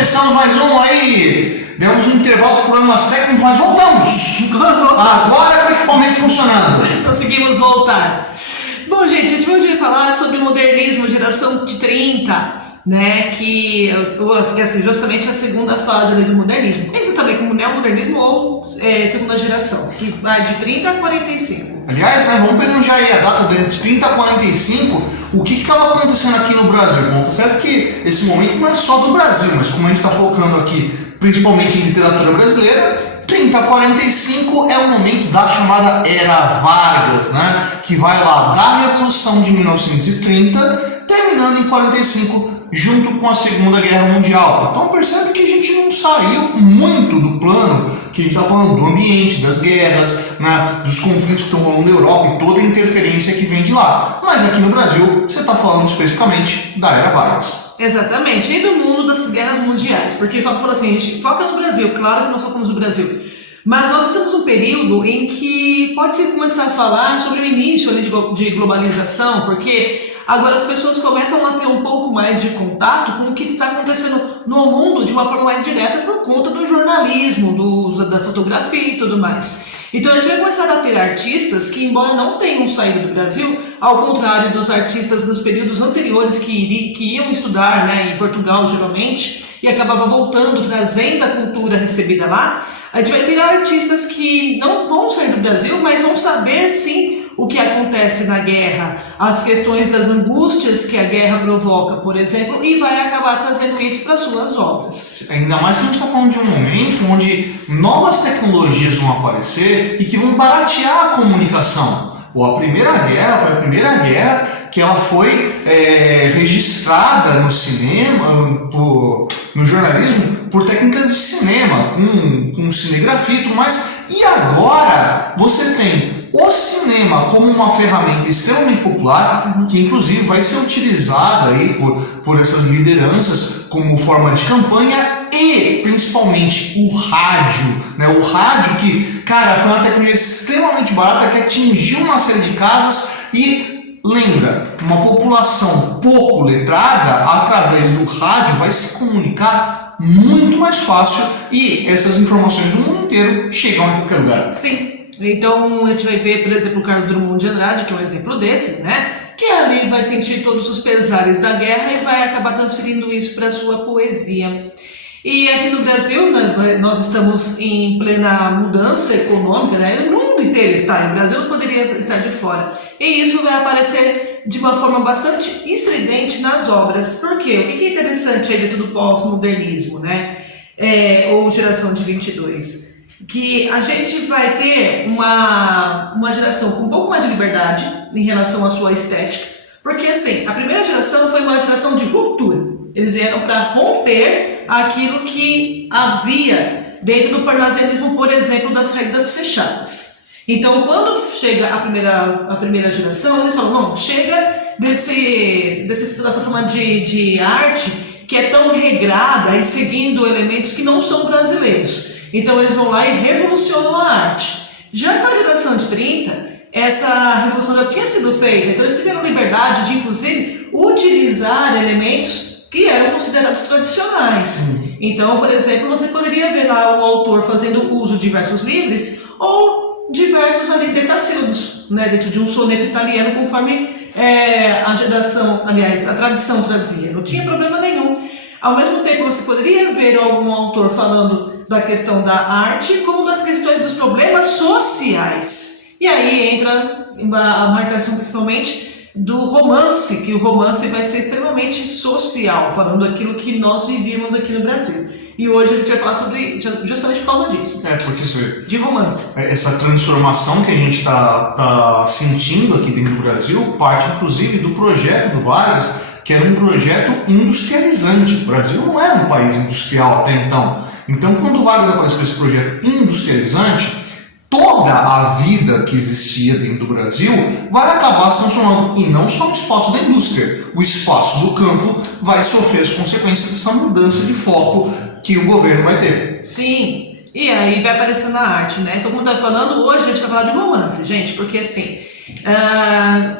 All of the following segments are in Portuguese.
começamos mais um aí. Demos um intervalo por problemas técnicos, mas voltamos. Agora com o equipamento funcionando. Conseguimos voltar. Bom, gente, a gente vai falar sobre o modernismo, geração de 30, né? Que é justamente a segunda fase ali do modernismo. Conhecido também como neomodernismo ou segunda geração, que vai de 30 a 45. Aliás, né, vamos pegando já aí a data de 30 a 45. O que estava acontecendo aqui no Brasil? Bom, tá certo que esse momento não é só do Brasil, mas como a gente está focando aqui principalmente em literatura brasileira, 30 a 45 é o momento da chamada Era Vargas, né? Que vai lá da Revolução de 1930, terminando em 45, junto com a Segunda Guerra Mundial. Então percebe que a gente não saiu muito do plano que a gente está falando do ambiente, das guerras, né? Dos conflitos que estão rolando na Europa e toda a interferência que vem de lá. Mas aqui no Brasil, você está falando especificamente da Era Vargas. Exatamente, e do mundo das guerras mundiais, porque falou assim, a gente foca no Brasil, claro que nós focamos no Brasil, mas nós estamos num período em que pode-se começar a falar sobre o início ali de globalização, porque agora as pessoas começam a ter um pouco mais de contato com o que está acontecendo no mundo de uma forma mais direta por conta do jornalismo, da fotografia e tudo mais. Então a gente vai começar a ter artistas que, embora não tenham saído do Brasil, ao contrário dos artistas dos períodos anteriores que iam estudar, né, em Portugal geralmente, e acabava voltando, trazendo a cultura recebida lá, a gente vai ter artistas que não vão sair do Brasil, mas vão saber sim o que acontece na guerra, as questões das angústias que a guerra provoca, por exemplo, e vai acabar trazendo isso para suas obras. Ainda mais que a gente está falando de um momento onde novas tecnologias vão aparecer e que vão baratear a comunicação. Pô, a Primeira Guerra foi a primeira guerra que ela foi registrada no cinema, no jornalismo, por técnicas de cinema, com cinegrafia e tudo mais. E agora você tem o cinema como uma ferramenta extremamente popular, que inclusive vai ser utilizada aí por essas lideranças como forma de campanha, e principalmente o rádio, né? O rádio que, cara, foi uma tecnologia extremamente barata que atingiu uma série de casas e, lembra, uma população pouco letrada, através do rádio, vai se comunicar muito mais fácil e essas informações do mundo inteiro chegam em qualquer lugar. Sim. Então a gente vai ver, por exemplo, o Carlos Drummond de Andrade, que é um exemplo desse, né? Que ali vai sentir todos os pesares da guerra e vai acabar transferindo isso para a sua poesia. E aqui no Brasil, né, nós estamos em plena mudança econômica, né? O mundo inteiro está, o Brasil não poderia estar de fora. E isso vai aparecer de uma forma bastante estridente nas obras. Por quê? O que é interessante aí dentro do pós-modernismo, né? Ou geração de 22? Que a gente vai ter uma geração com um pouco mais de liberdade em relação à sua estética, porque assim, a primeira geração foi uma geração de ruptura. Eles vieram para romper aquilo que havia dentro do parnasianismo, por exemplo, das regras fechadas. Então, quando chega a primeira geração, eles falam, não, chega dessa forma de arte que é tão regrada e seguindo elementos que não são brasileiros. Então eles vão lá e revolucionam a arte. Já com a geração de 30, essa revolução já tinha sido feita, então eles tiveram liberdade de, inclusive, utilizar elementos que eram considerados tradicionais. Então, por exemplo, você poderia ver lá o autor fazendo uso de versos livres ou de versos ali decassílabos, né, dentro de um soneto italiano, conforme a geração, aliás, a tradição trazia. Não tinha problema nenhum. Ao mesmo tempo, você poderia ver algum autor falando da questão da arte, como das questões dos problemas sociais. E aí entra a marcação principalmente do romance, que o romance vai ser extremamente social, falando daquilo que nós vivíamos aqui no Brasil. E hoje a gente vai falar sobre justamente por causa disso. Porque isso de romance. Essa transformação que a gente está sentindo aqui dentro do Brasil parte inclusive do projeto do Vargas, que era um projeto industrializante. O Brasil não era um país industrial até então. Então, quando o Vargas apareceu com esse projeto industrializante, toda a vida que existia dentro do Brasil vai acabar se transformando, e não só no espaço da indústria, o espaço do campo vai sofrer as consequências dessa mudança de foco que o governo vai ter. Sim, e aí vai aparecendo a arte, né? Então, como tá falando, hoje a gente vai falar de romance, gente, porque assim,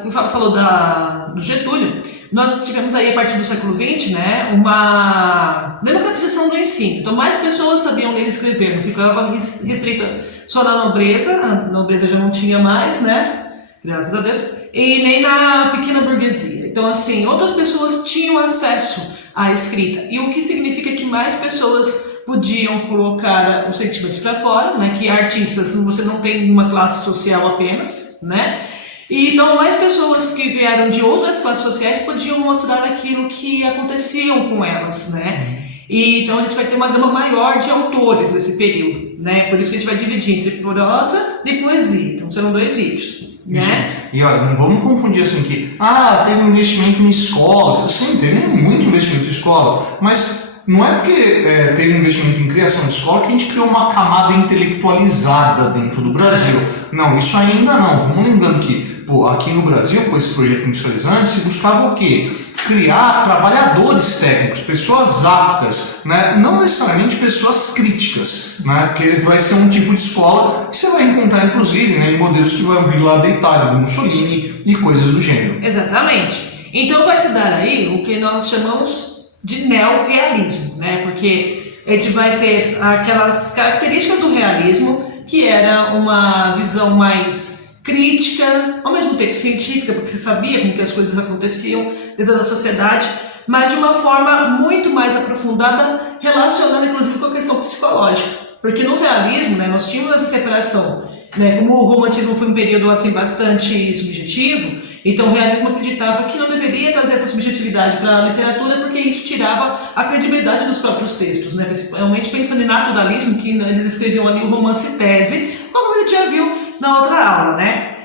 o Fábio falou do Getúlio, nós tivemos aí, a partir do século XX, né, uma democratização do ensino. Então, mais pessoas sabiam ler e escrever, não ficava restrito só na nobreza, a nobreza já não tinha mais, né, graças a Deus, e nem na pequena burguesia. Então, assim, outras pessoas tinham acesso à escrita, e o que significa que mais pessoas podiam colocar os sentimentos para fora, né, que artistas, você não tem uma classe social apenas, né, e então mais pessoas que vieram de outras classes sociais podiam mostrar aquilo que aconteciam com elas, né? E então a gente vai ter uma gama maior de autores nesse período, né? Por isso que a gente vai dividir entre prosa e poesia. Então serão 2 vídeos, né? E olha, não vamos confundir assim que teve um investimento em escolas. Sim, teve muito investimento em escola, mas não é porque teve investimento em criação de escola que a gente criou uma camada intelectualizada dentro do Brasil. Não, isso ainda não. Vamos lembrando que aqui no Brasil, com esse projeto industrializante, se buscava o quê? Criar trabalhadores técnicos, pessoas aptas, né? Não necessariamente pessoas críticas, né? Porque vai ser um tipo de escola que você vai encontrar, inclusive, né, em modelos que vão vir lá da Itália, do Mussolini e coisas do gênero. Exatamente. Então vai se dar aí o que nós chamamos de neorrealismo, né? Porque a gente vai ter aquelas características do realismo, que era uma visão mais crítica, ao mesmo tempo científica, porque você sabia como que as coisas aconteciam dentro da sociedade, mas de uma forma muito mais aprofundada, relacionada inclusive com a questão psicológica. Porque no realismo, né, nós tínhamos essa separação, né, como o romantismo foi um período assim bastante subjetivo, então o realismo acreditava que não deveria trazer essa subjetividade para a literatura porque isso tirava a credibilidade dos próprios textos, né, principalmente pensando em naturalismo, que eles escreviam ali o romance tese, como a gente já viu na outra aula, né?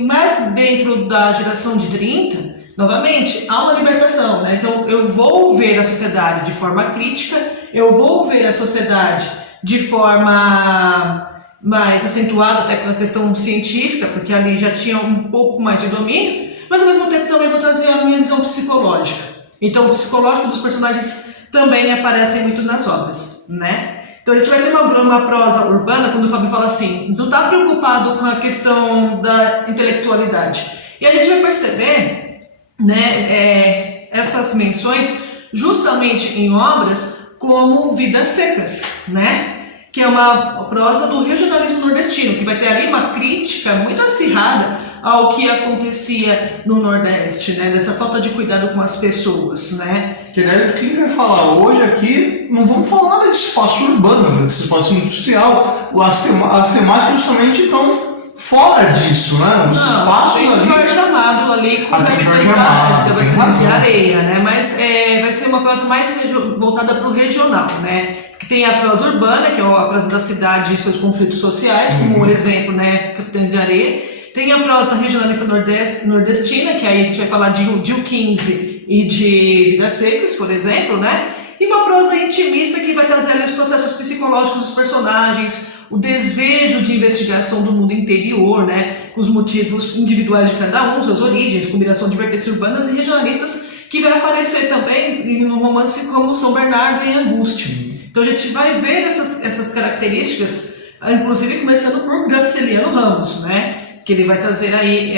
Mas dentro da geração de 30, novamente, há uma libertação, né? Então eu vou ver a sociedade de forma crítica, eu vou ver a sociedade de forma mais acentuada até com a questão científica, porque ali já tinha um pouco mais de domínio, mas ao mesmo tempo também vou trazer a minha visão psicológica. Então o psicológico dos personagens também aparece muito nas obras, né? Então a gente vai ter uma prosa urbana, quando o Fábio fala assim, não está preocupado com a questão da intelectualidade. E a gente vai perceber, né, essas menções justamente em obras como Vidas Secas, né? Que é uma prosa do regionalismo nordestino, que vai ter ali uma crítica muito acirrada ao que acontecia no Nordeste, né? Dessa falta de cuidado com as pessoas, né? Que daí, o que a gente vai falar hoje aqui, não vamos falar nada de espaço urbano, né? Desse espaço industrial. As temáticas justamente estão fora disso, né? Os espaços tem ali... Tem Jorge Amado ali com tem de areia, né? Mas vai ser uma prosa mais voltada para o regional, né? Que tem a prosa urbana, que é a prosa da cidade e seus conflitos sociais, como por exemplo, né, Capitães de Areia. Tem a prosa regionalista nordestina, que aí a gente vai falar de Gil 15 e de Vidas Secas, por exemplo, né? E uma prosa intimista que vai trazer ali os processos psicológicos dos personagens, o desejo de investigação do mundo interior, né? Com os motivos individuais de cada um, suas origens, combinação de vertentes urbanas e regionalistas, que vai aparecer também no romance como São Bernardo em Angústia. Então a gente vai ver essas características, inclusive começando por Graciliano Ramos, né? Que ele vai trazer aí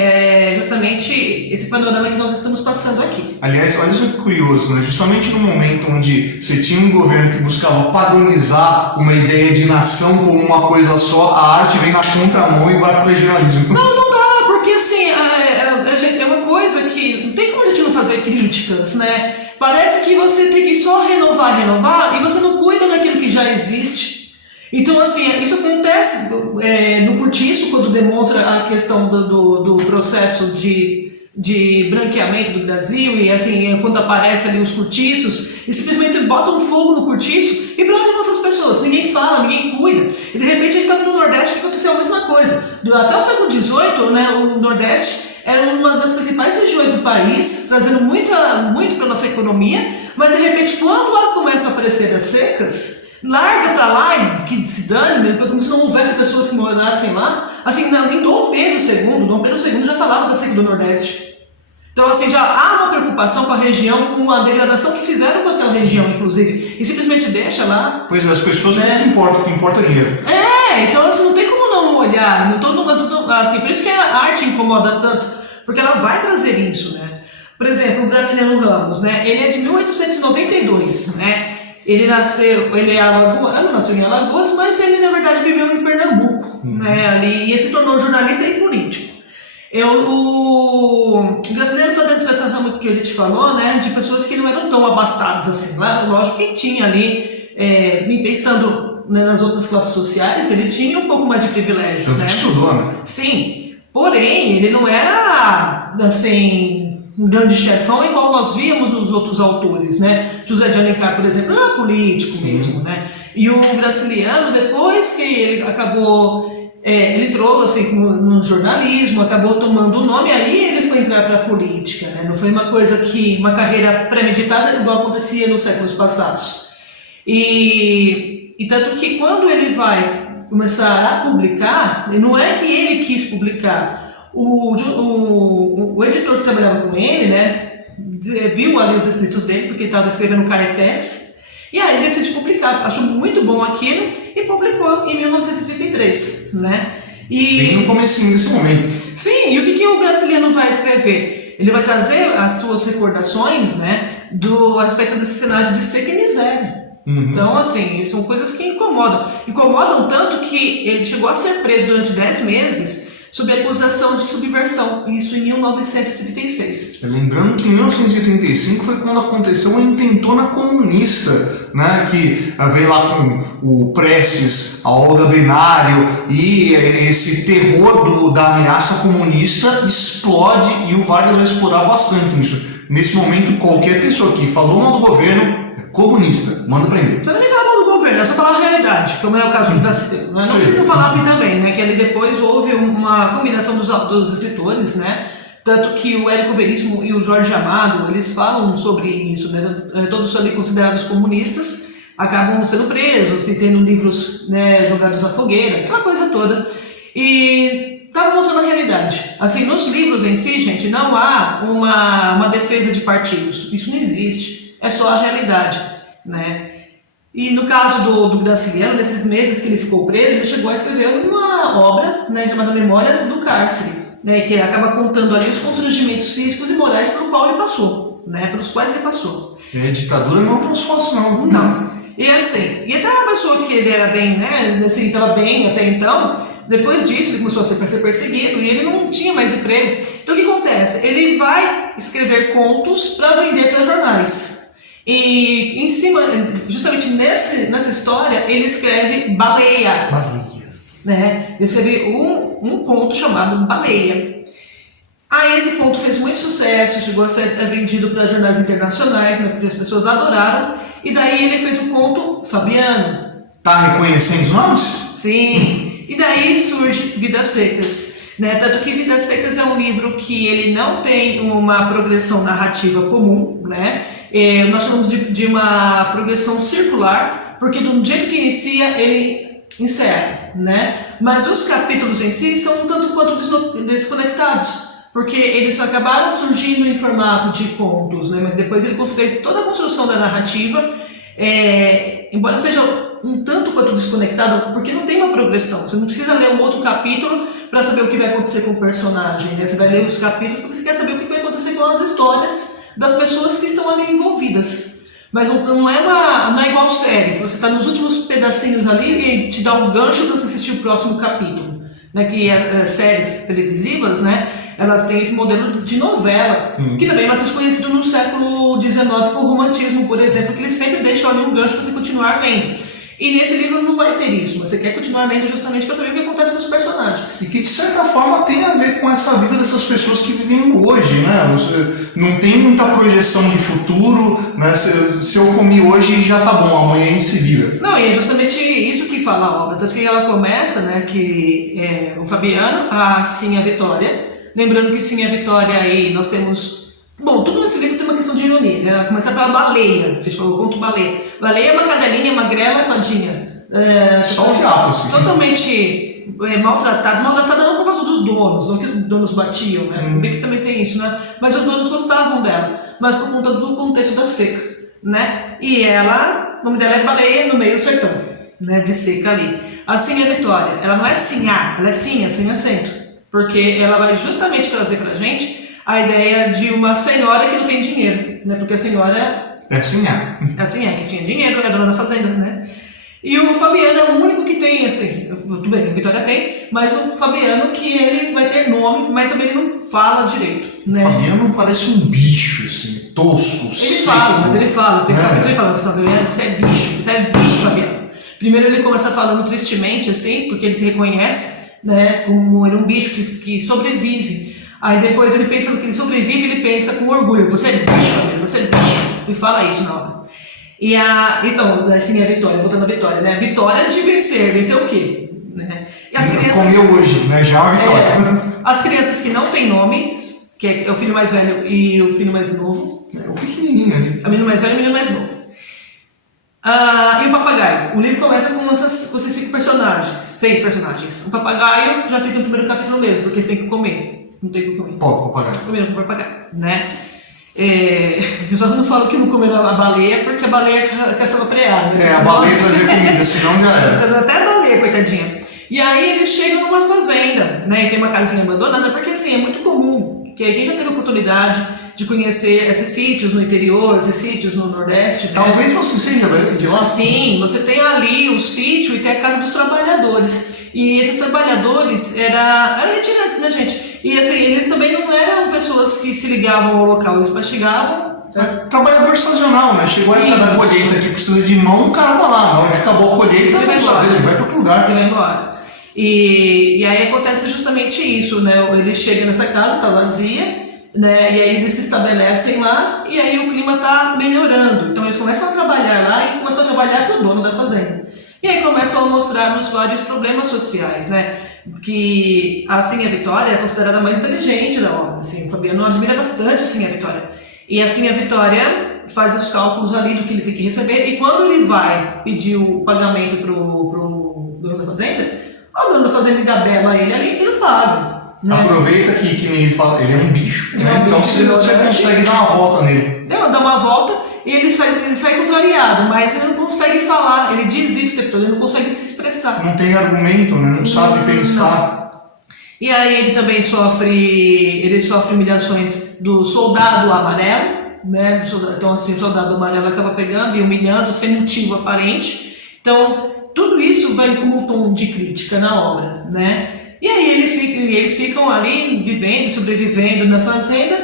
justamente esse panorama que nós estamos passando aqui. Aliás, olha isso que curioso, né? Justamente no momento onde você tinha um governo que buscava padronizar uma ideia de nação como uma coisa só, a arte vem na contramão e vai pro regionalismo. Não dá, porque assim, é uma coisa que não tem como a gente não fazer críticas, né? Parece que você tem que só renovar, e você não cuida daquilo que já existe. Então, assim, isso acontece no Curtiço, quando demonstra a questão do processo de branqueamento do Brasil, e assim, quando aparece ali os cortiços, e simplesmente botam fogo no cortiço, e para onde vão essas pessoas? Ninguém fala, ninguém cuida. E de repente a gente está vendo no Nordeste que aconteceu a mesma coisa. Até o século XVIII, né, o Nordeste era uma das principais regiões do país, trazendo muito para a nossa economia, mas de repente, quando lá começam a aparecer as secas, larga pra lá e que se dane, né? Como se não houvesse pessoas que morassem lá. Assim, nem Dom Pedro II já falava da seca do Nordeste. Então, assim, já há uma preocupação com a região, com a degradação que fizeram com aquela região, inclusive, e simplesmente deixa lá. Pois é, as pessoas não importam, o que importa é dinheiro. Então assim, não tem como não olhar, assim, por isso que a arte incomoda tanto, porque ela vai trazer isso, né? Por exemplo, o Graciliano Ramos, né? Ele é de 1892, né? Ele é alagoano, nasceu em Alagoas, mas ele na verdade viveu em Pernambuco, né? Ali, e se tornou jornalista e político. O Graciliano está dentro dessa rama que a gente falou, né? De pessoas que não eram tão abastadas assim. Lógico que tinha ali, pensando, né, nas outras classes sociais, ele tinha um pouco mais de privilégios, Tanto né? que estudou, né? Sim, porém, ele não era, assim, um grande chefão igual nós víamos nos outros autores, né? José de Alencar, por exemplo, era político mesmo, né? E o Graciliano, depois que ele acabou, ele entrou assim, no jornalismo, acabou tomando o nome, aí ele foi entrar para a política, né? Não foi uma carreira premeditada igual acontecia nos séculos passados. E tanto que quando ele vai começar a publicar, não é que ele quis publicar, o editor que trabalhava com ele, né, viu ali os escritos dele, porque estava escrevendo Caetés, e aí decidiu publicar, achou muito bom aquilo e publicou em 1933, né? Bem no comecinho desse momento. Sim, e o que o Graciliano vai escrever? Ele vai trazer as suas recordações, né, a respeito desse cenário de seca e miséria. Então, assim, são coisas que incomodam tanto que ele chegou a ser preso durante 10 meses sob acusação de subversão, isso em 1936. Lembrando que em 1935 foi quando aconteceu uma intentona comunista, né, que veio lá com o Prestes, a Olga Benário, e esse terror da ameaça comunista explode, e o Vargas vai explorar bastante nisso. Nesse momento, qualquer pessoa que falou mal do governo comunista, manda prender. Você não nem fala mal do governo, é só falar a realidade, como é o caso do Graciliano. Não precisa falar assim também, né? Que ali depois houve uma combinação dos escritores, né? Tanto que o Érico Veríssimo e o Jorge Amado, eles falam sobre isso, né? Todos ali considerados comunistas, acabam sendo presos e tendo livros, né, jogados à fogueira, aquela coisa toda. E estava mostrando a realidade. Assim, nos livros em si, gente, não há uma defesa de partidos. Isso não existe. É só a realidade, né? E no caso do Graciliano, nesses meses que ele ficou preso, ele chegou a escrever uma obra, né, chamada Memórias do Cárcere, né, que acaba contando ali os constrangimentos físicos e morais pelos quais ele passou. Ditadura não é tão fácil, não. Não. E assim, e até uma pessoa que ele era bem, né, assim, estava bem até então, depois disso ele começou a ser perseguido e ele não tinha mais emprego. Então o que acontece? Ele vai escrever contos para vender para jornais. E em cima, justamente nessa história, ele escreve Baleia. Né? Ele escreve um conto chamado Baleia. Aí esse conto fez muito sucesso, chegou a ser vendido para jornais internacionais, né, porque as pessoas adoraram. E daí ele fez o conto Fabiano. Tá reconhecendo os nomes? Sim. E daí surge Vidas Secas. Né? Tanto que Vidas Secas é um livro que ele não tem uma progressão narrativa comum, né? Nós chamamos de uma progressão circular, porque do jeito que inicia, ele encerra, né? Mas os capítulos em si são um tanto quanto desconectados, porque eles só acabaram surgindo em formato de contos, né? Mas depois ele fez toda a construção da narrativa, embora seja um tanto quanto desconectado, porque não tem uma progressão. Você não precisa ler um outro capítulo para saber o que vai acontecer com o personagem, né? Você vai ler os capítulos porque você quer saber o que vai acontecer com as histórias das pessoas que estão ali envolvidas. Mas não é igual série, que você está nos últimos pedacinhos ali e te dá um gancho para você assistir o próximo capítulo. Né? Que séries televisivas, né? Elas têm esse modelo de novela, que também é bastante conhecido no século XIX com o romantismo, por exemplo, que eles sempre deixam ali um gancho para você continuar lendo. E nesse livro não vai ter isso, mas você quer continuar lendo justamente para saber o que acontece com os personagens. E que de certa forma tem a ver com essa vida dessas pessoas que vivem hoje, né? Não tem muita projeção de futuro, né? Se eu comi hoje já tá bom, amanhã a gente se vira. Não, e é justamente isso que fala a obra, tanto que ela começa, né, que o Fabiano, a Sim a Vitória, lembrando que Sim a Vitória aí nós temos... Bom, tudo nesse livro tem uma questão de ironia, né? Começar pela baleia, a gente falou, conto Baleia. Baleia é uma cadelinha magrela, tadinha. Só o fiapo, assim. Totalmente maltratada não por causa dos donos, não que os donos batiam, né? Bem que também tem isso, né? Mas os donos gostavam dela, mas por conta do contexto da seca, né? E ela, o nome dela é Baleia no meio do sertão, né? De seca ali. Assim a Vitória, ela não é sinhá, ela é sinha, sem acento, porque ela vai justamente trazer pra gente a ideia de uma senhora que não tem dinheiro, né? Porque a senhora Assim é. assim que tinha dinheiro, é dona da fazenda, né? E o Fabiano é o único que tem, assim, tudo bem, a Vitória tem, mas o Fabiano que ele vai ter nome, mas também ele não fala direito, né? Fabiano parece um bicho, assim, tosco, Ele seco. fala, mas ele fala, tem capítulo ele fala, Fabiano, você é bicho, Fabiano. Primeiro ele começa falando tristemente, assim, porque ele se reconhece, né, como ele é um bicho que sobrevive. Aí depois ele pensa que ele sobrevive, ele pensa com orgulho, você é bicho, Fabiano, você é bicho. E fala isso na hora. Então, assim, a Vitória, voltando à Vitória, né? Vitória de vencer o quê? Né? E as crianças, comeu hoje, né? Já é uma vitória. As crianças que não têm nomes, que é o filho mais velho e o filho mais novo. É o pequenininho ali. A menina mais velha e o menino mais novo. E o papagaio. O livro começa com esses 5 personagens, 6 personagens. O papagaio já fica no primeiro capítulo mesmo, porque você tem que comer. Não tem que comer. Qual papagaio? Comer com o papagaio, né? Eu só não falo que não comeram a baleia, porque a baleia caçava preada. Né? A baleia trazia comida, senão já era. Até a baleia, coitadinha. E aí eles chegam numa fazenda, né? E tem uma casinha abandonada, porque assim, é muito comum que quem já teve a oportunidade de conhecer esses sítios no interior, esses sítios no Nordeste. Talvez né? você seja de lá. Sim, você tem ali o sítio e tem a casa dos trabalhadores. E esses trabalhadores eram retirantes, né, gente? E assim, eles também não eram pessoas que se ligavam ao local, eles chegavam. Trabalhador sazonal, né? Chegou a época da colheita que precisa de mão, o cara vai lá. Na hora que acabou a colheita, ele vai para outro lugar. Ele vai embora. E aí acontece justamente isso, né? Ele chega nessa casa, tá vazia, né? E aí eles se estabelecem lá e aí o clima tá melhorando. Então eles começam a trabalhar lá e começam a trabalhar pro dono da fazenda. E aí começam a mostrar-nos vários problemas sociais, né? Que a Sim a Vitória é considerada a mais inteligente da obra. Assim, o Fabiano admira bastante a Sim a Vitória. E assim a Vitória faz os cálculos ali do que ele tem que receber. E quando ele vai pedir o pagamento pro dono da fazenda, o dono da fazenda engabela ele ali e não paga. Né? Aproveita que nem ele fala, ele é um bicho, né? Então você consegue dar uma volta nele. Dá uma volta e ele sai contrariado, mas ele não consegue falar, ele diz isso o tempo todo, ele não consegue se expressar. Não tem argumento, né? Não sabe pensar. Não. E aí ele também sofre humilhações do soldado amarelo, né? Então assim, o soldado amarelo acaba pegando e humilhando sem motivo aparente. Então tudo isso vem como um tom de crítica na obra, né? E aí eles ficam ali vivendo, sobrevivendo na fazenda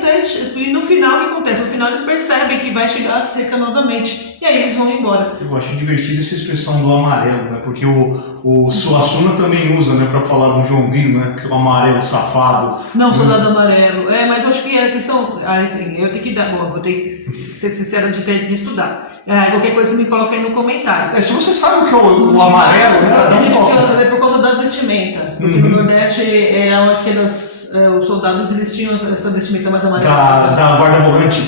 e no final o que acontece? No final eles percebem que vai chegar a seca novamente e aí eles vão embora. Eu acho divertido essa expressão do amarelo, né? Porque o Suassuna também usa, né? Pra falar do João Grilo, né? Que é o amarelo safado. Não, soldado amarelo. Mas eu acho que a questão... assim, eu tenho que dar... Bom, vou ter que ser sincero de estudar. Qualquer coisa você me coloca aí no comentário. Se você sabe o que é o amarelo, dá um toque. É por causa da vestimenta. Porque no Nordeste eram aquelas... os soldados, eles tinham essa vestimenta mais amarela. Da guarda volante.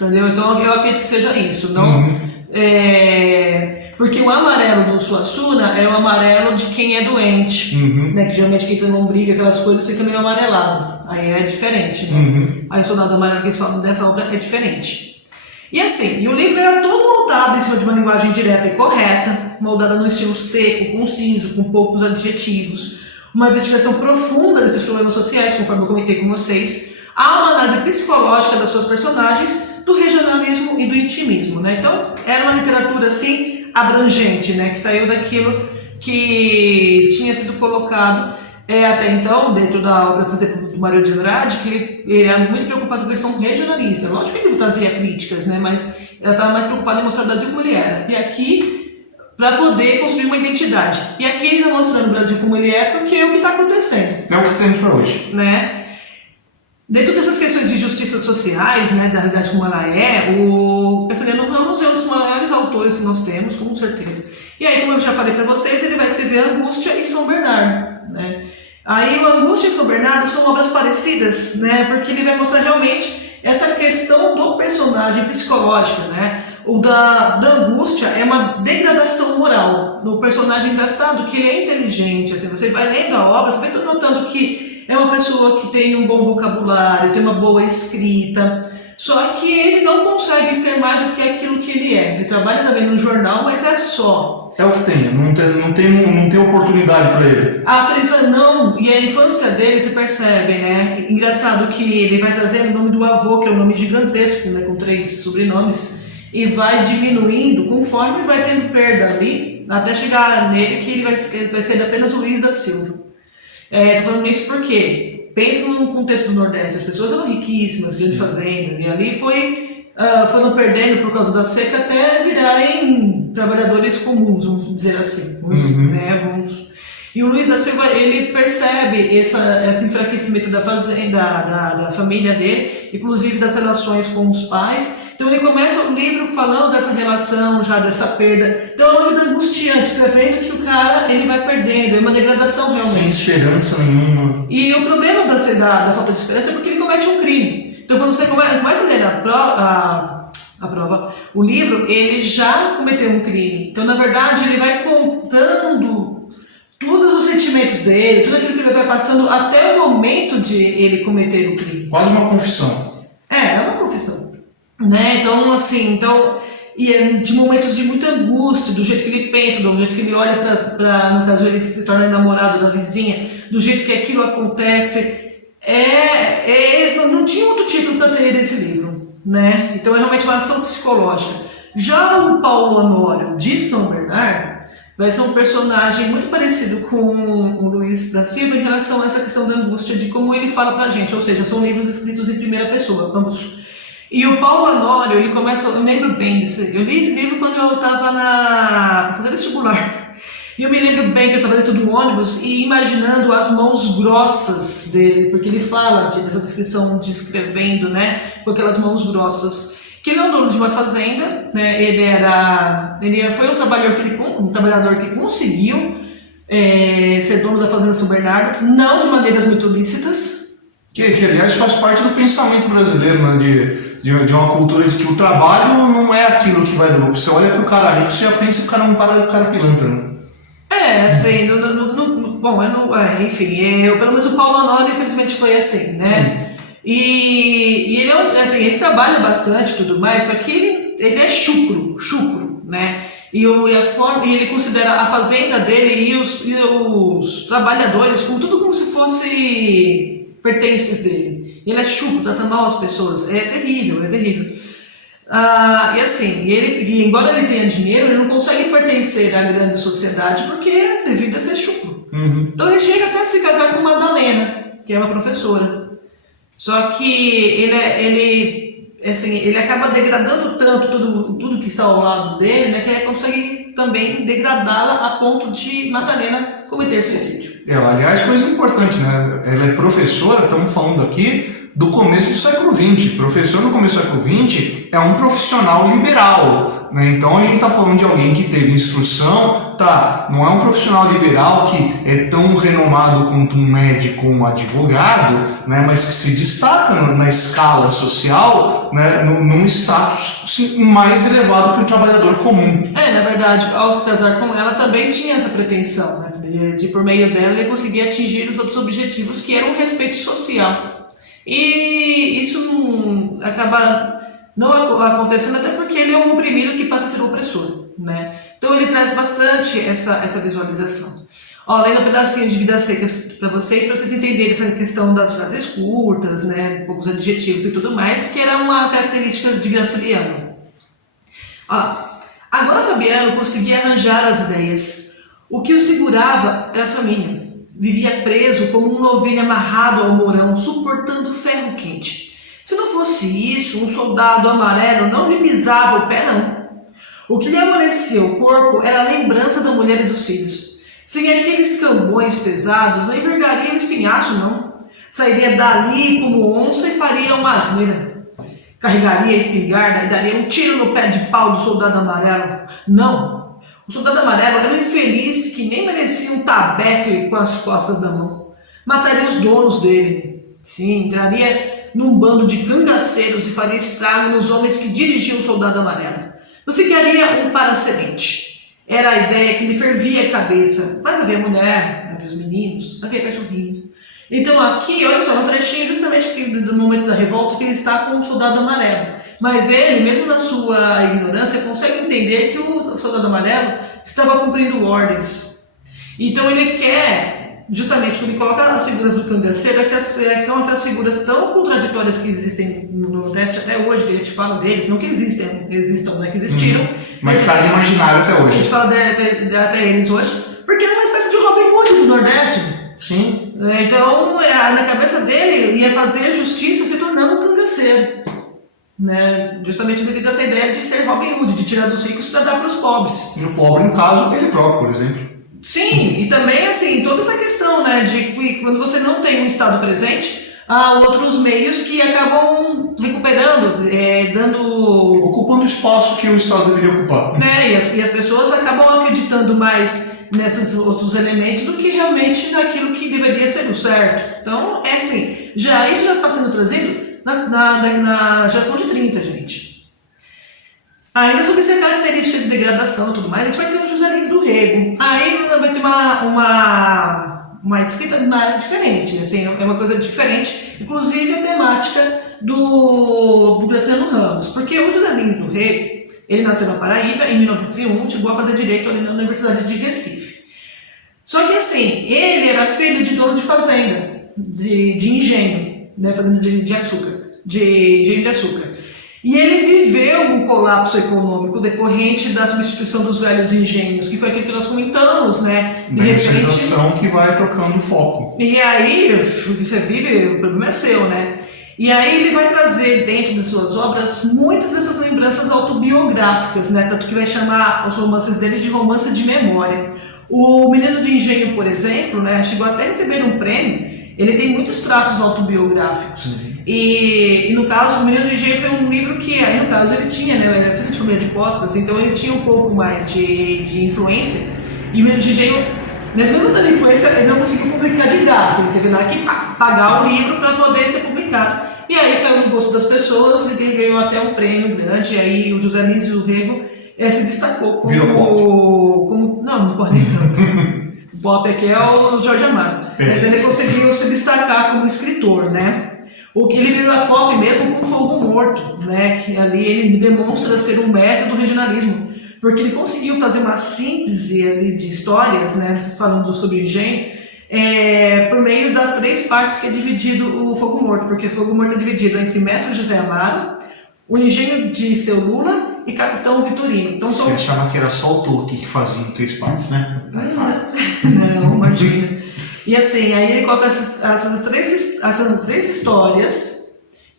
Entendeu? Então eu acredito que seja isso, não? Porque o amarelo do Suassuna é o amarelo de quem é doente, né? Que geralmente quem não briga, aquelas coisas, fica meio amarelado. Aí é diferente, né? Aí o soldado amarelo que eles falam dessa obra é diferente. E assim, o livro era todo montado em cima de uma linguagem direta e correta, moldada no estilo seco, conciso, com poucos adjetivos, uma investigação profunda desses problemas sociais, conforme eu comentei com vocês. Há uma análise psicológica das suas personagens, do regionalismo e do intimismo, né? Então, era uma literatura, assim, abrangente, né? Que saiu daquilo que tinha sido colocado até então, dentro da obra, por exemplo, do Mário de Andrade, que ele era muito preocupado com a questão regionalista. Lógico que ele trazia críticas, né? Mas ela estava mais preocupada em mostrar o Brasil como ele era. E aqui, para poder construir uma identidade. E aqui ele está mostrando o Brasil como ele é, porque é o que está acontecendo. É o que temos para hoje. Né? Dentro dessas questões de justiça sociais, né, da realidade como ela é, o Castelhano Ramos é um dos maiores autores que nós temos, com certeza. E aí, como eu já falei para vocês, ele vai escrever Angústia e São Bernardo, né? Aí, o Angústia e São Bernardo são obras parecidas, né, porque ele vai mostrar realmente essa questão do personagem psicológico, né? O da Angústia é uma degradação moral. No personagem engraçado, que ele é inteligente, assim, você vai lendo a obra, você vai notando que é uma pessoa que tem um bom vocabulário, tem uma boa escrita, só que ele não consegue ser mais do que aquilo que ele é. Ele trabalha também no jornal, mas é só. É o que tem, não tem oportunidade para ele. A Felipe não, e a infância dele, você percebe, né? Engraçado que ele vai trazendo o nome do avô, que é um nome gigantesco, né? Com 3 sobrenomes, e vai diminuindo conforme vai tendo perda ali, até chegar nele que ele vai ser apenas Luiz da Silva. Tô falando isso porque, pensa num contexto do Nordeste, as pessoas eram riquíssimas, grandes fazendas, e ali foram perdendo por causa da seca até virarem trabalhadores comuns, vamos dizer assim. E o Luiz da Silva, ele percebe esse enfraquecimento da fazenda, da família dele, inclusive das relações com os pais. Então ele começa o livro falando dessa relação, já dessa perda. Então é uma vida angustiante, você vendo que o cara ele vai perdendo, é uma degradação realmente. Sem esperança nenhuma. E o problema da falta de esperança é porque ele comete um crime. Então quando você começa a ler a prova, o livro, ele já cometeu um crime. Então na verdade ele vai contando todos os sentimentos dele, tudo aquilo que ele vai passando até o momento de ele cometer o crime. Quase uma confissão. É uma confissão. Né? Então, assim, e é de momentos de muita angústia, do jeito que ele pensa, do jeito que ele olha no caso ele se torna namorado da vizinha, do jeito que aquilo acontece. Não tinha outro título para ter esse livro, né? Então é realmente uma ação psicológica. Já o Paulo Honório de São Bernardo vai ser um personagem muito parecido com o Luiz da Silva em relação a essa questão da angústia, de como ele fala pra gente, ou seja, são livros escritos em primeira pessoa, ambos. E o Paulo Honório, ele começa, eu lembro bem desse livro, eu li esse livro quando eu estava fazendo vestibular, e eu me lembro bem que eu estava dentro do ônibus e imaginando as mãos grossas dele, porque ele fala dessa descrição descrevendo, né, com aquelas mãos grossas. Que ele é um dono de uma fazenda, né? Ele foi um trabalhador que conseguiu ser dono da fazenda São Bernardo, não de maneiras muito lícitas. Que aliás faz parte do pensamento brasileiro, né? de uma cultura de que o trabalho não é aquilo que vai dar lucro. Você olha pro cara rico, você já pensa que o cara é um cara pilantra, né? Assim, enfim, pelo menos o Paulo Honório infelizmente foi assim, né? Sim. E ele trabalha bastante e tudo mais, só que ele é chucro, né? E ele considera a fazenda dele e os trabalhadores como se fosse pertences dele. Ele é chucro, trata mal as pessoas, é terrível. E embora ele tenha dinheiro, ele não consegue pertencer à grande sociedade porque devido a ser chucro. Então ele chega até a se casar com Madalena, que é uma professora. Só que ele acaba degradando tanto tudo que está ao lado dele, né, que ele consegue também degradá-la a ponto de Madalena cometer suicídio. Aliás, coisa importante, né? Ela é professora, estamos falando aqui do começo do século XX. Professor no começo do século XX é um profissional liberal, né? Então a gente está falando de alguém que teve instrução, não é um profissional liberal que é tão renomado quanto um médico ou um advogado, né? Mas que se destaca na escala social, né? Num status mais elevado que o trabalhador comum. Na verdade, ao se casar com ela também tinha essa pretensão, né? De por meio dela ele conseguir atingir os outros objetivos que eram o respeito social. E isso acaba não acontecendo até porque ele é um oprimido que passa a ser um opressor, né? Então ele traz bastante essa visualização. Lendo um pedacinho de Vidas Secas para vocês entenderem essa questão das frases curtas, né? Poucos adjetivos e tudo mais, que era uma característica de Graciliano. Agora Fabiano conseguia arranjar as ideias. O que o segurava era a família. Vivia preso como um novilho amarrado ao morão, suportando ferro quente. Se não fosse isso, um soldado amarelo não lhe pisava o pé, não. O que lhe amolecia o corpo era a lembrança da mulher e dos filhos. Sem aqueles cambões pesados, não envergaria o espinhaço, não. Sairia dali como onça e faria uma asneira. Carregaria a espingarda e daria um tiro no pé de pau do soldado amarelo. Não. O soldado amarelo era um infeliz que nem merecia um tabefe com as costas na mão. Mataria os donos dele. Sim, entraria num bando de cangaceiros e faria estrago nos homens que dirigiam o soldado amarelo. Não ficaria um paracelente. Era a ideia que lhe fervia a cabeça. Mas havia mulher, havia os meninos, havia cachorrinho. Então aqui, olha só, um trechinho justamente do momento da revolta que ele está com o soldado amarelo. Mas ele, mesmo na sua ignorância, consegue entender que o Soldado Amarelo estava cumprindo ordens. Então ele quer, justamente quando ele coloca as figuras do cangaceiro, que são aquelas figuras tão contraditórias que existem no Nordeste até hoje, que a gente fala deles, não que existam, né, que existiram. Mas que está no imaginário até A hoje. gente fala até eles hoje, porque é uma espécie de Robin Hood do Nordeste. Sim. Então, na cabeça dele, ia fazer justiça se tornando um cangaceiro. Né? Justamente devido a essa ideia de ser Robin Hood, de tirar dos ricos para dar para os pobres. E o pobre, no caso, ele próprio, por exemplo. Sim, e também assim, toda essa questão, né, de que quando você não tem um Estado presente, há outros meios que acabam recuperando, Ocupando o espaço que o Estado deveria ocupar. Né, e as pessoas acabam acreditando mais nesses outros elementos do que realmente naquilo que deveria ser o certo. Então, é assim, isso já está sendo trazido na geração de 30, gente. Ainda sobre essa característica de degradação e tudo mais, a gente vai ter o José Lins do Rego. Aí vai ter uma escrita mais diferente, assim, é uma coisa diferente, inclusive a temática do Graciliano Ramos. Porque o José Lins do Rego, ele nasceu na Paraíba em 1901, chegou a fazer direito ali na Universidade de Recife. Só que assim, ele era filho de dono de fazenda, de engenho, né, fazenda de açúcar, de engenho de açúcar. E ele viveu o colapso econômico decorrente da substituição dos velhos engenhos, que foi aquilo que nós comentamos, né? Da industrialização que vai trocando o foco. E aí, o que você vive, o problema é seu, né? E aí ele vai trazer dentro de suas obras muitas dessas lembranças autobiográficas, né? Tanto que vai chamar os romances dele de romance de memória. O Menino do Engenho, por exemplo, né, chegou até a receber um prêmio. Ele tem muitos traços autobiográficos. E no caso, o Menino do Engenho foi um livro que, aí no caso, ele tinha, né? Ele era filho de família de postas, então ele tinha um pouco mais de influência. E o Menino do Engenho, mesmo tendo influência, ele não conseguiu publicar de graça. Ele teve lá que pagar o livro para poder ser publicado. E aí caiu no gosto das pessoas e ele ganhou até um prêmio grande. E aí o José Lins do Rego se destacou como. Não pode nem tanto. O pop aqui é o Jorge Amado. Mas ele conseguiu se destacar como escritor, né? Ele virou a pop mesmo com Fogo Morto, né? Que ali ele demonstra ser um mestre do regionalismo, porque ele conseguiu fazer uma síntese ali de histórias, né? Falando sobre o engenho, por meio das 3 partes que é dividido o Fogo Morto, porque Fogo Morto é dividido entre Mestre José Amaro, o engenho de Seu Lula e Capitão Vitorino. Então, você achava que era só o Tolkien que fazia em 3 partes, né? Não, imagina. E assim, aí ele coloca essas três histórias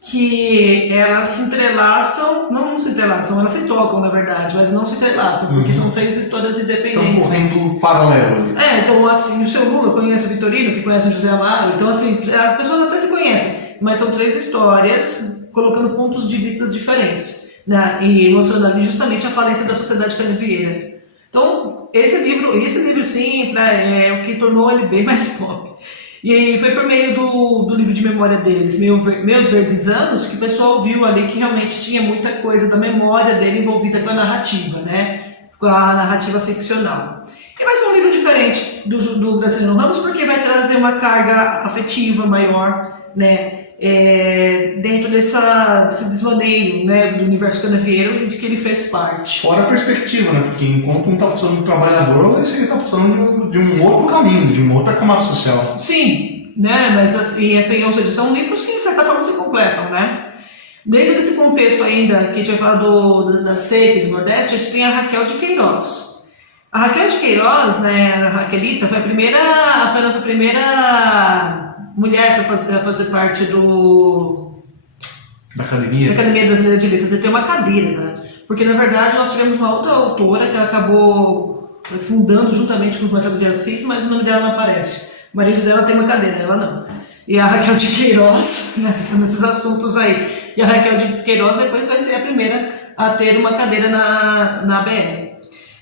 que elas se entrelaçam, não se entrelaçam, elas se tocam na verdade, mas não se entrelaçam, porque são 3 histórias independentes. Estão correndo paralelos. Então assim, o Seu Lula conhece o Vitorino, que conhece o José Amaro, então assim, as pessoas até se conhecem, mas são 3 histórias colocando pontos de vista diferentes, né? E mostrando ali justamente a falência da sociedade canavieira. Então, esse livro sim, é o que tornou ele bem mais pop. E foi por meio do livro de memória deles, Meus Verdes Anos, que o pessoal viu ali que realmente tinha muita coisa da memória dele envolvida com a narrativa, né? Com a narrativa ficcional. E vai ser um livro diferente do Graciliano Ramos, porque vai trazer uma carga afetiva maior, né? Dentro desse desvaneio, né, do universo canavieiro de que ele fez parte. Fora a perspectiva, né? Porque enquanto um está precisando de um trabalhador, esse aqui está precisando de um outro caminho, de uma outra camada social. Sim, né? Mas assim, ou seja, são livros que de certa forma se completam, né? Dentro desse contexto ainda, que a gente vai falar da seca do Nordeste, a gente tem a Raquel de Queiroz. A Raquel de Queiroz, né, a Raquelita, foi a nossa primeira mulher para fazer parte da Academia Brasileira de Letras. Ele tem uma cadeira, né? Porque na verdade nós tivemos uma outra autora que ela acabou fundando juntamente com o Machado de Assis, mas o nome dela não aparece. O marido dela tem uma cadeira, ela não. E a Raquel de Queiroz, né, nesses assuntos aí. E a Raquel de Queiroz depois vai ser a primeira a ter uma cadeira na BR.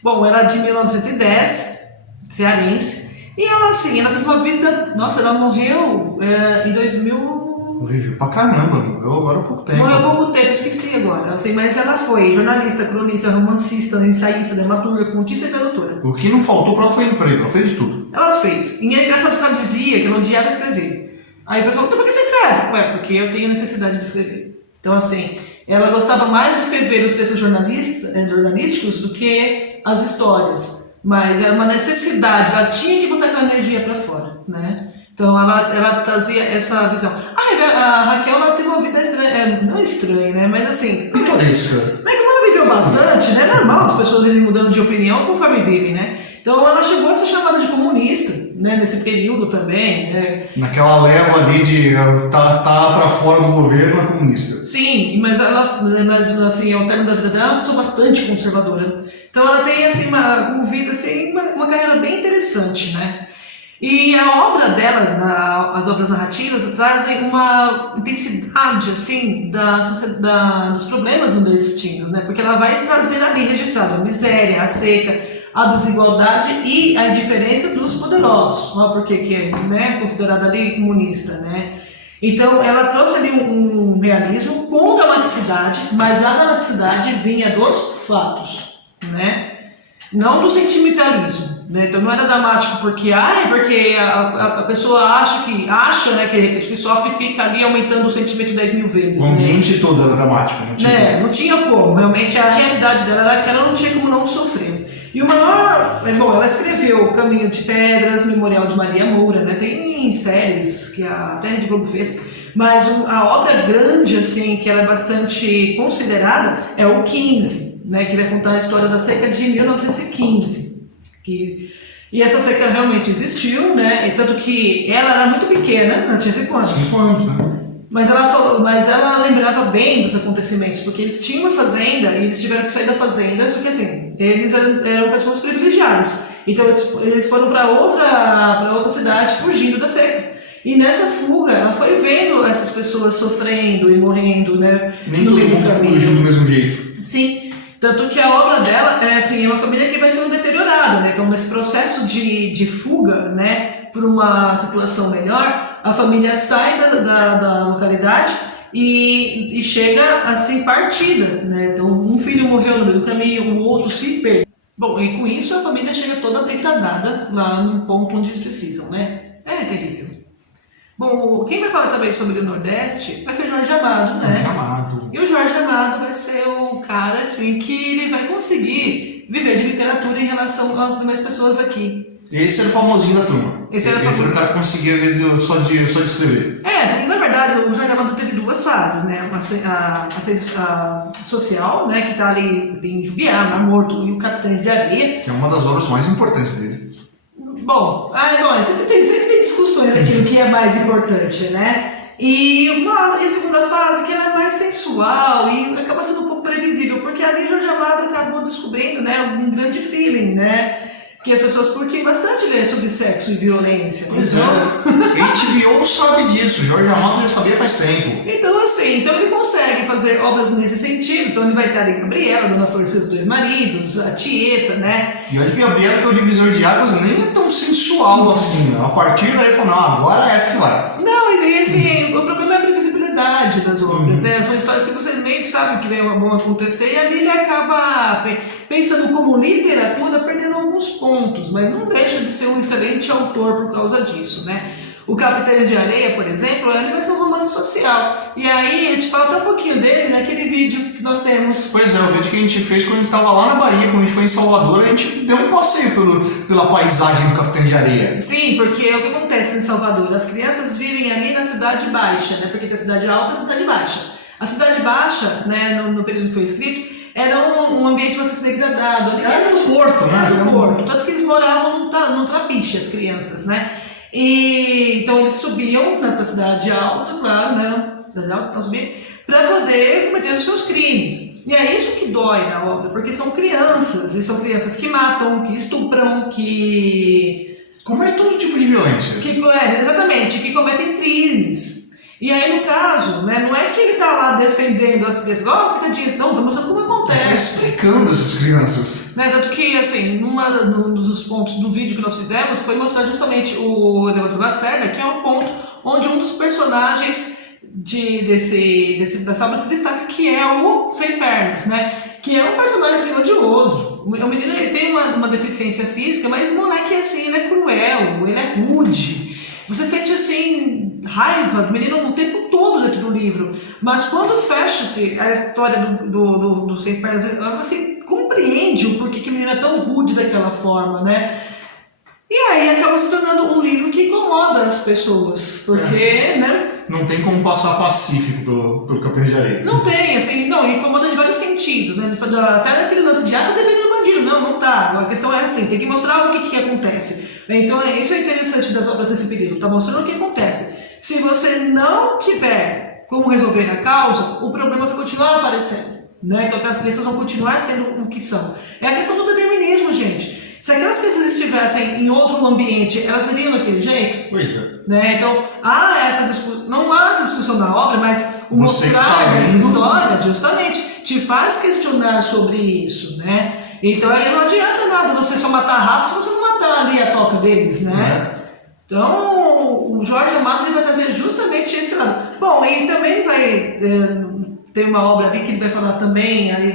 Bom, ela é de 1910, cearense. E ela, assim, ela teve uma vida... Nossa, ela morreu em 2000... Viveu pra caramba, morreu agora há pouco tempo. Morreu há pouco tempo, esqueci agora. Assim, mas ela foi jornalista, cronista, romancista, ensaísta, dramaturga, contista e tradutora. O que não faltou pra ela foi emprego, ela fez de tudo. Ela fez. E é engraçado que ela dizia que ela odiava escrever. Aí o pessoal, então por que você escreve? Ué, porque eu tenho necessidade de escrever. Então, assim, Ela gostava mais de escrever os textos jornalísticos do que as histórias, mas era uma necessidade, ela tinha que botar aquela energia para fora, né? Então ela trazia essa visão. A Raquel, ela tem uma vida estranha, não estranha, né? Mas assim... Pitoresca. Mas como ela viveu bastante, né? É normal as pessoas irem mudando de opinião conforme vivem, né? Então ela chegou a ser chamada de comunista, né? Nesse período também, né? Naquela leva ali de tá para fora do governo é comunista. Sim, mas assim, ao término da vida dela, é uma pessoa bastante conservadora. Então ela tem assim uma vida assim, uma carreira bem interessante, né? E a obra dela, as obras narrativas, trazem uma intensidade assim dos problemas nordestinos, né? Porque ela vai trazer ali registrado a miséria, a seca, a desigualdade e a diferença dos poderosos, porque que é, né, considerada ali comunista, né? Então ela trouxe ali um realismo com dramaticidade, mas a dramaticidade vinha dos fatos, né? Não do sentimentalismo, né? Então não era dramático porque a pessoa acha, né, que sofre e fica ali aumentando o sentimento 10 mil vezes. O ambiente todo era dramático, não tinha. Né? Não tinha como, realmente a realidade dela era que ela não tinha como não sofrer. E o maior, bom, ela escreveu Caminho de Pedras, Memorial de Maria Moura, né? Tem séries que a Rede Globo fez, mas a obra grande, assim, que ela é bastante considerada, é o 15. Né, que vai contar a história da seca de 1915. E essa seca realmente existiu, né? E tanto que ela era muito pequena, ela tinha 5 anos. 5 anos, né? Mas ela lembrava bem dos acontecimentos, porque eles tinham uma fazenda e eles tiveram que sair da fazenda, porque assim, eles eram pessoas privilegiadas. Então eles foram para outra cidade fugindo da seca. E nessa fuga, ela foi vendo essas pessoas sofrendo e morrendo, né? Nem todo mundo fugiu do mesmo jeito. Sim. Tanto que a obra dela é uma família que vai sendo deteriorada, né? Então, nesse processo de fuga, né, para uma situação melhor, a família sai da localidade e chega assim partida, né? Então, um filho morreu no meio do caminho, o outro se perdeu. Bom, e com isso a família chega toda degradada lá no ponto onde eles precisam, né? É terrível. Bom, quem vai falar também sobre o Nordeste vai ser Jorge Amado, né? Jorge Amado. E o Jorge Amado vai ser o cara, assim, que ele vai conseguir viver de literatura em relação às demais pessoas aqui. Esse era o famosinho da turma. Esse era o cara que conseguia ver só de escrever. Porque na verdade o Jorge Amado teve 2 fases, né? A social, né? Que tá ali, tem Jubiá, Mar Morto e o Capitães de Areia. Que é uma das obras mais importantes dele. Bom, sempre tem discussões aqui do que é mais importante, né? E a segunda fase, que ela é mais sensual e acaba sendo um pouco previsível, porque ali Jorge Amado acabou descobrindo, né, um grande feeling, né? Que as pessoas curtem bastante ler sobre sexo e violência. Pois é. HBO sabe disso, Jorge Amado já sabia faz tempo. Então ele consegue fazer obras nesse sentido. Então ele vai ter a Gabriela, Dona Flor e seus 2 maridos, a Tieta, né? E olha que Gabriela, que é o divisor de águas, nem é tão sensual assim. A partir daí ele falou, não, agora é essa que vai. Não, e assim, o problema é a previsibilidade das obras, né? São histórias que você meio que sabe que vão acontecer, e ali ele acaba pensando como literatura, perdendo alguns pontos, mas não deixa de ser um excelente autor por causa disso, né? O Capitães de Areia, por exemplo, ele vai ser um romance social. E aí, a gente fala até um pouquinho dele naquele vídeo que nós temos. Pois é, o vídeo que a gente fez quando a gente estava lá na Bahia, quando a gente foi em Salvador, a gente deu um passeio pela paisagem do Capitães de Areia. Sim, porque é o que acontece em Salvador. As crianças vivem ali na cidade baixa, né? Porque tem a cidade alta e a cidade baixa. A cidade baixa, né, no período que foi escrito, era um ambiente bastante degradado. Era no porto, né? Era no porto. Tanto que eles moravam num trapiche, as crianças, né? E então eles subiam para a cidade alta, claro, né? Então subiam para poder cometer os seus crimes. E é isso que dói na obra, porque são crianças, e são crianças que matam, que estupram, que cometem todo tipo de violência. Exatamente, que cometem crimes. E aí, no caso, né, não é que ele está lá defendendo as crianças, coitadinhas, não, está mostrando como acontece. Está explicando essas crianças. Né, tanto que, assim, num dos pontos do vídeo que nós fizemos foi mostrar justamente o Elevador Lacerda, que é um ponto onde um dos personagens dessa obra se destaca, que é o Sem Pernas, né? Que é um personagem assim, odioso. O menino ele tem uma deficiência física, mas o moleque é assim, ele é cruel, ele é rude. Você sente assim raiva do menino o tempo todo dentro do livro. Mas quando fecha-se a história do Sem Pernas, você compreende o porquê que o menino é tão rude daquela forma, né? E aí acaba se tornando um livro que incomoda as pessoas, porque, né? Não tem como passar pacífico pelo Capitão de Areia. Não tem, assim, não, incomoda de vários sentidos, né? Até naquele lance de, tá defendendo o bandido. Não tá. A questão é assim, tem que mostrar o que acontece. Então, isso é interessante das obras desse período, tá mostrando o que acontece. Se você não tiver como resolver a causa, o problema vai continuar aparecendo, né? Então, as crianças vão continuar sendo o que são. É a questão do determinismo, gente. Se aquelas crianças estivessem em outro ambiente, elas seriam daquele jeito? Pois é. Né? Então, não há essa discussão na obra, mas o Você mostrar tá essa lendo... história, justamente, te faz questionar sobre isso, né? Então, aí não adianta nada você só matar ratos se você não matar ali a toca deles, né? Então, o Jorge Amado ele vai trazer justamente esse lado. Bom, e também ele vai ter uma obra ali que ele vai falar também ali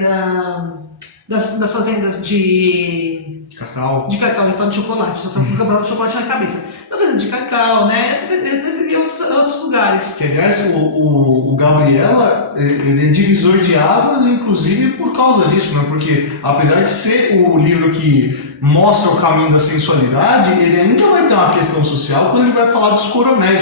das fazendas de cacau, ele fala de chocolate, só estou com o cabral de chocolate na cabeça. Da fazenda de cacau, né? Em outros lugares. Que, aliás, o Gabriela, ele é divisor de águas, inclusive por causa disso, né? Porque, apesar de ser o livro que mostra o caminho da sensualidade, ele ainda vai ter uma questão social quando ele vai falar dos coronéis,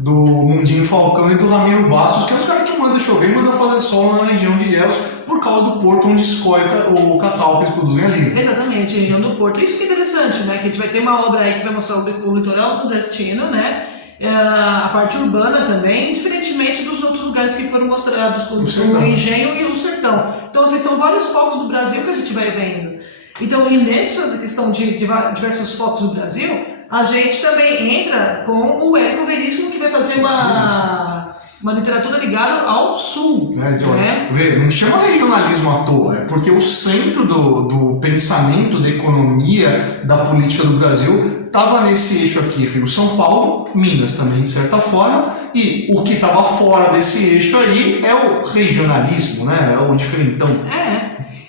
do Mundinho Falcão e do Ramiro Bastos, que é os caras que mandam chover e mandam fazer sol na região de Ilhéus, por causa do porto onde escorre o cacau que eles produzem ali. Exatamente, a região do porto. Isso que é interessante, né? Que a gente vai ter uma obra aí que vai mostrar o litoral nordestino, né? A parte urbana também, diferentemente dos outros lugares que foram mostrados, como o engenho e o sertão. Então, assim, são vários focos do Brasil que a gente vai vendo. Então, e nessa questão de diversos focos do Brasil, a gente também entra com o Érico Veríssimo, que vai fazer uma literatura ligada ao sul. Né? Não chama regionalismo à toa, é porque o centro do pensamento, da economia, da política do Brasil estava nesse eixo aqui, Rio, São Paulo, Minas também, de certa forma, e o que estava fora desse eixo aí é o regionalismo, né? É o diferentão.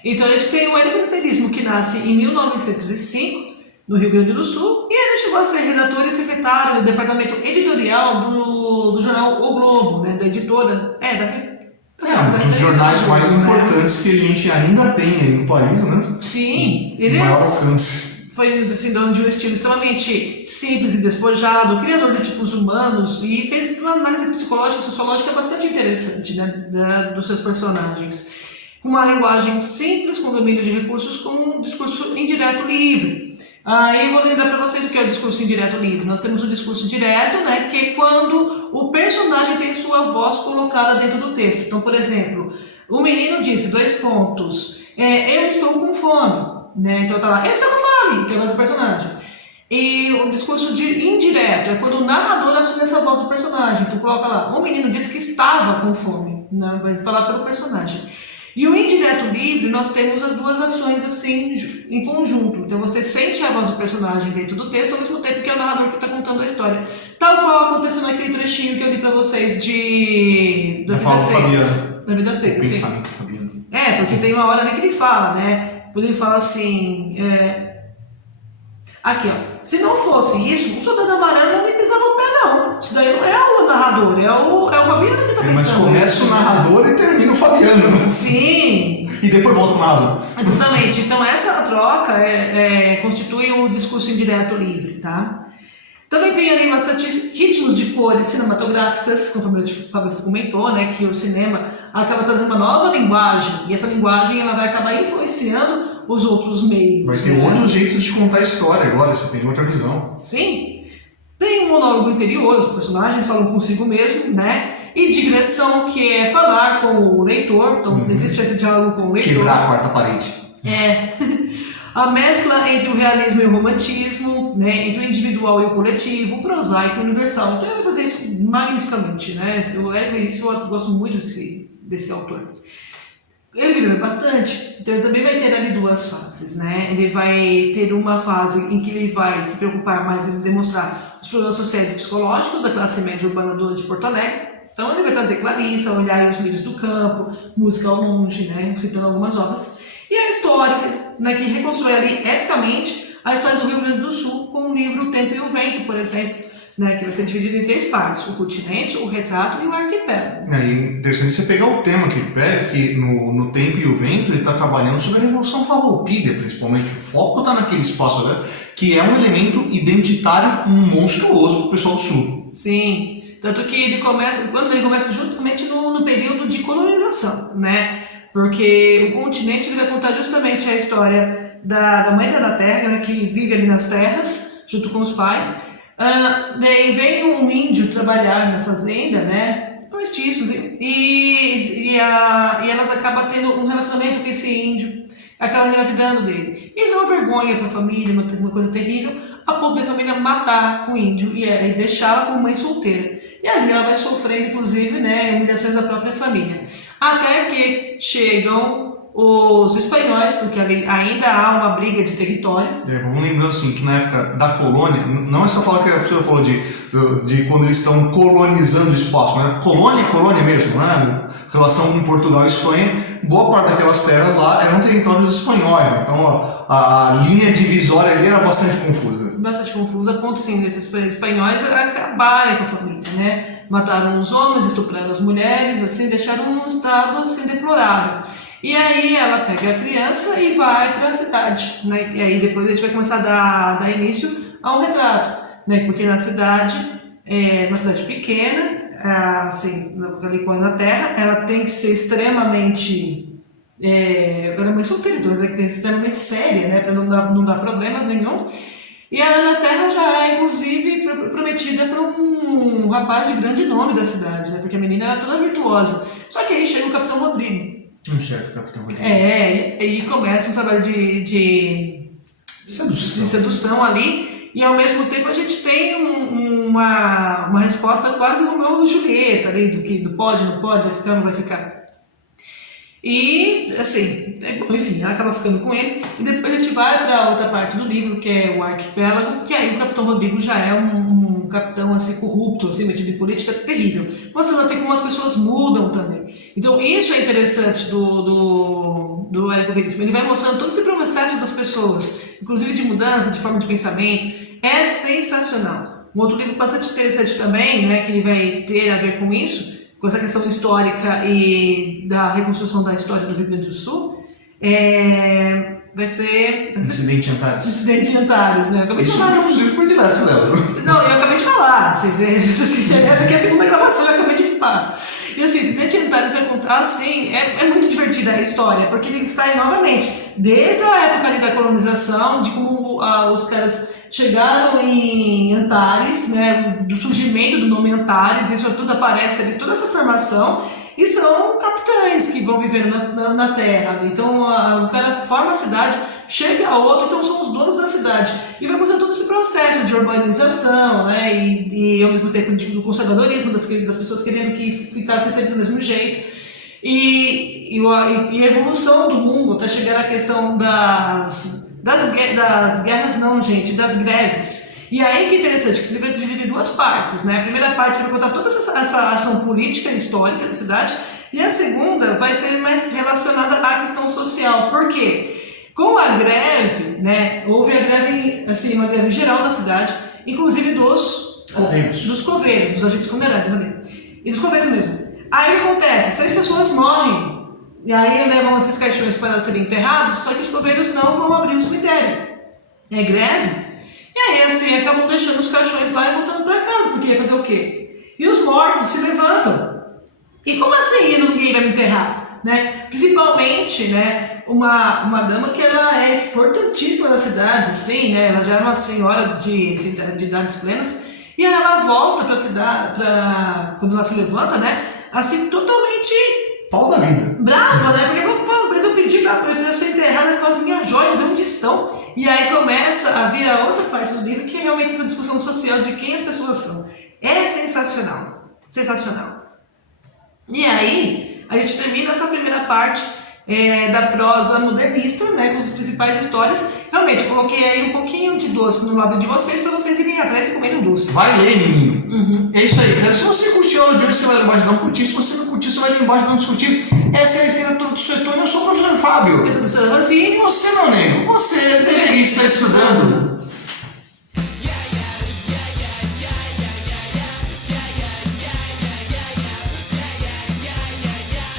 Então a gente tem o Érico Veríssimo, que nasce em 1905, no Rio Grande do Sul, e ele chegou a ser redator e secretário do departamento editorial do jornal O Globo, né, da editora, um dos jornais mais importantes que a gente ainda tem aí no país, né? Sim, ele maior alcance. Foi assim, de um estilo extremamente simples e despojado, criador de tipos humanos, e fez uma análise psicológica e sociológica bastante interessante, né, dos seus personagens. Com uma linguagem simples, com domínio de recursos, com um discurso indireto livre. Aí eu vou lembrar para vocês o que é o discurso indireto livre. Nós temos o discurso direto, né, que é quando o personagem tem sua voz colocada dentro do texto. Então, por exemplo, o menino disse, 2 pontos, eu estou com fome, né? Então tá lá, eu estou com fome, que é a voz do personagem. E o discurso indireto é quando o narrador assume essa voz do personagem. Tu coloca lá, o menino disse que estava com fome, né? Vai falar pelo personagem. E o indireto livre, nós temos as duas ações assim em conjunto. Então você sente a voz do personagem dentro do texto, ao mesmo tempo que é o narrador que está contando a história. Tal qual aconteceu naquele trechinho que eu li para vocês da Vida Seca. Da Vida Seca, sim. Porque tem uma hora ali que ele fala, né? Quando ele fala assim... Aqui, ó. Se não fosse isso, o Soldado Amarelo não me pisava o pé, não. Isso daí não é o narrador, é o Fabiano que está pensando. Mas começa o narrador e termina o Fabiano. Sim. E depois volta o narrador. Exatamente. Então essa troca constitui o discurso indireto livre, tá? Também tem ali bastante ritmos de cores cinematográficas, conforme o Fábio comentou, né, que o cinema acaba trazendo uma nova linguagem, e essa linguagem ela vai acabar influenciando os outros meios. Vai ter outros jeitos de contar a história agora, você tem outra visão. Sim. Tem um monólogo interior, os personagens falam consigo mesmo, né? E digressão, que é falar com o leitor, então existe esse diálogo com o leitor. Quebrar a quarta parede. A mescla entre o realismo e o romantismo, né, entre o individual e o coletivo, o prosaico e o universal. Então ele vai fazer isso magnificamente, né? Eu gosto muito desse autor. Ele viveu bastante, então ele também vai ter ali 2 fases, né? Ele vai ter uma fase em que ele vai se preocupar mais em demonstrar os problemas sociais e psicológicos da classe média urbana de Porto Alegre. Então ele vai trazer Clarissa, Olhar e os Lírios do Campo, Música ao Longe, né? Citando algumas obras. E a histórica, né, que reconstrói ali epicamente a história do Rio Grande do Sul com o livro O Tempo e o Vento, por exemplo, né, que vai ser dividido em 3 partes: o continente, o retrato e o arquipélago. E interessante você pegar o tema que ele pega, que no Tempo e o Vento ele está trabalhando sobre a Revolução Farroupilha, principalmente. O foco está naquele espaço, né, que é um elemento identitário monstruoso para o pessoal do Sul. Sim, tanto que quando ele começa justamente no período de colonização, né? Porque o continente ele vai contar justamente a história da mãe da terra, né, que vive ali nas terras, junto com os pais. Daí vem um índio trabalhar na fazenda, né? Mestiços, e elas acabam tendo um relacionamento com esse índio, acabam engravidando dele. Isso é uma vergonha para a família, uma coisa terrível, a ponto da família matar o índio e deixá-la como mãe solteira. E ali ela vai sofrendo, inclusive, né, humilhações da própria família. Até que chegam os espanhóis, porque ali ainda há uma briga de território. Vamos lembrando assim, que na época da colônia, não essa fala que a professora falou de quando eles estão colonizando o espaço, mas colônia mesmo, né? Em relação com Portugal e Espanha, boa parte daquelas terras lá eram territórios espanhóis, então a linha divisória ali era bastante confusa. Bastante confusa, a ponto sim, desses espanhóis acabarem com a família, né? Mataram os homens, estupraram as mulheres, assim, deixaram um estado assim deplorável. E aí ela pega a criança e vai para a cidade, né? E aí depois a gente vai começar a dar início ao retrato, né? Porque na cidade, uma cidade pequena, assim, ali na terra, ela tem que ser extremamente, ela é mãe solteira, então ela tem que ser extremamente séria, né? Para não dar problemas nenhum. E a Ana Terra já é, inclusive, prometida para um rapaz de grande nome da cidade, né? Porque a menina era toda virtuosa. Só que aí chega o Capitão Rodrigo. Um certo Capitão Rodrigo. E aí começa um trabalho de sedução ali, e ao mesmo tempo a gente tem uma resposta quase Romeu e Julieta ali, do pode, não pode, vai ficar, não vai ficar. E, assim, enfim, ela acaba ficando com ele, e depois a gente vai para outra parte do livro, que é o arquipélago, que aí o Capitão Rodrigo já é um capitão, assim, corrupto, assim, metido em política terrível, mostrando, assim, como as pessoas mudam também. Então, isso é interessante do Érico Veríssimo, ele vai mostrando todo esse processo das pessoas, inclusive de mudança, de forma de pensamento, é sensacional. Um outro livro bastante interessante também, né, que ele vai ter a ver com isso, com essa questão histórica e da reconstrução da história do Rio Grande do Sul, vai ser... Incidente em Antares. Incidente em Antares, né? Isso é um dos livros prediletos dela. Não, eu acabei de falar. Essa aqui é a segunda gravação, eu acabei de falar. E assim, Incidente em Antares vai contar, assim, é muito divertida a história, porque ele sai novamente, desde a época ali da colonização, de como os caras chegaram em Antares, né, do surgimento do nome Antares, isso tudo aparece ali, toda essa formação, e são capitães que vão vivendo na terra. Então o cara forma a cidade, chega a outro, então são os donos da cidade. E vai mostrando todo esse processo de urbanização, né, e ao mesmo tempo do conservadorismo, das pessoas querendo que ficasse sempre do mesmo jeito. E a evolução do mundo até chegar à questão das guerras, não, gente, das greves. E aí que é interessante, que esse livro é dividido em 2 partes, né? A primeira parte vai contar toda essa ação política e histórica da cidade, e a segunda vai ser mais relacionada à questão social. Por quê? Com a greve, né, houve a greve, assim, uma greve geral da cidade, inclusive dos coveiros, dos agentes funerários ali, e dos coveiros mesmo. Aí acontece, 6 pessoas morrem, e aí levam esses caixões para serem enterrados, só que os coveiros não vão abrir o cemitério. É greve. E aí, assim, acabam deixando os caixões lá e voltando para casa, porque ia fazer o quê? E os mortos se levantam. E como assim ninguém vai me enterrar? Né? Principalmente, né, uma dama que ela é importantíssima na cidade, assim, né? Ela já é uma senhora de idades plenas, e aí ela volta para a cidade, quando ela se levanta, né? Assim, totalmente... pau da vida. Brava, né? Porque, mas eu pedi para ser enterrada com as minhas joias, onde estão? E aí começa a vir a outra parte do livro, que é realmente essa discussão social de quem as pessoas são. É sensacional. Sensacional. E aí, a gente termina essa primeira parte da prosa modernista, né, com as principais histórias. Realmente, coloquei aí um pouquinho de doce no lábio de vocês, para vocês irem atrás e comerem um doce. Vai ler, menino. Uhum. É isso aí, cara. Se você curtiu a aula de hoje, você vai lá embaixo dar um curtir. Se você não curtiu, você vai lá embaixo dar um discutir. Essa é a literatura do Suetônio. Eu sou o professor Fábio. Eu sou o professor Francine. E você, meu nego, você deveria estar estudando